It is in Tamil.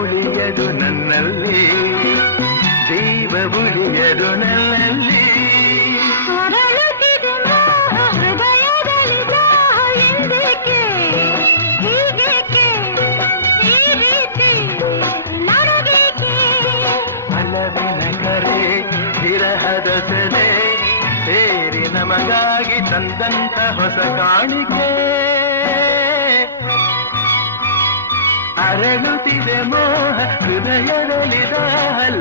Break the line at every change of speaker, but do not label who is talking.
ஒளியது நன்னல்லே தெய்வ ஒளி ಅಲಸಿನ ಕರೆ ನಿರಹದೇ ಹೇರಿನ ಮಗಾಗಿ ತಂದಂತ ಹೊಸ ಕಾಣಿಗೆ ಅರಳು ತಿದೆ ಮಾದಯ ನನಗಲ್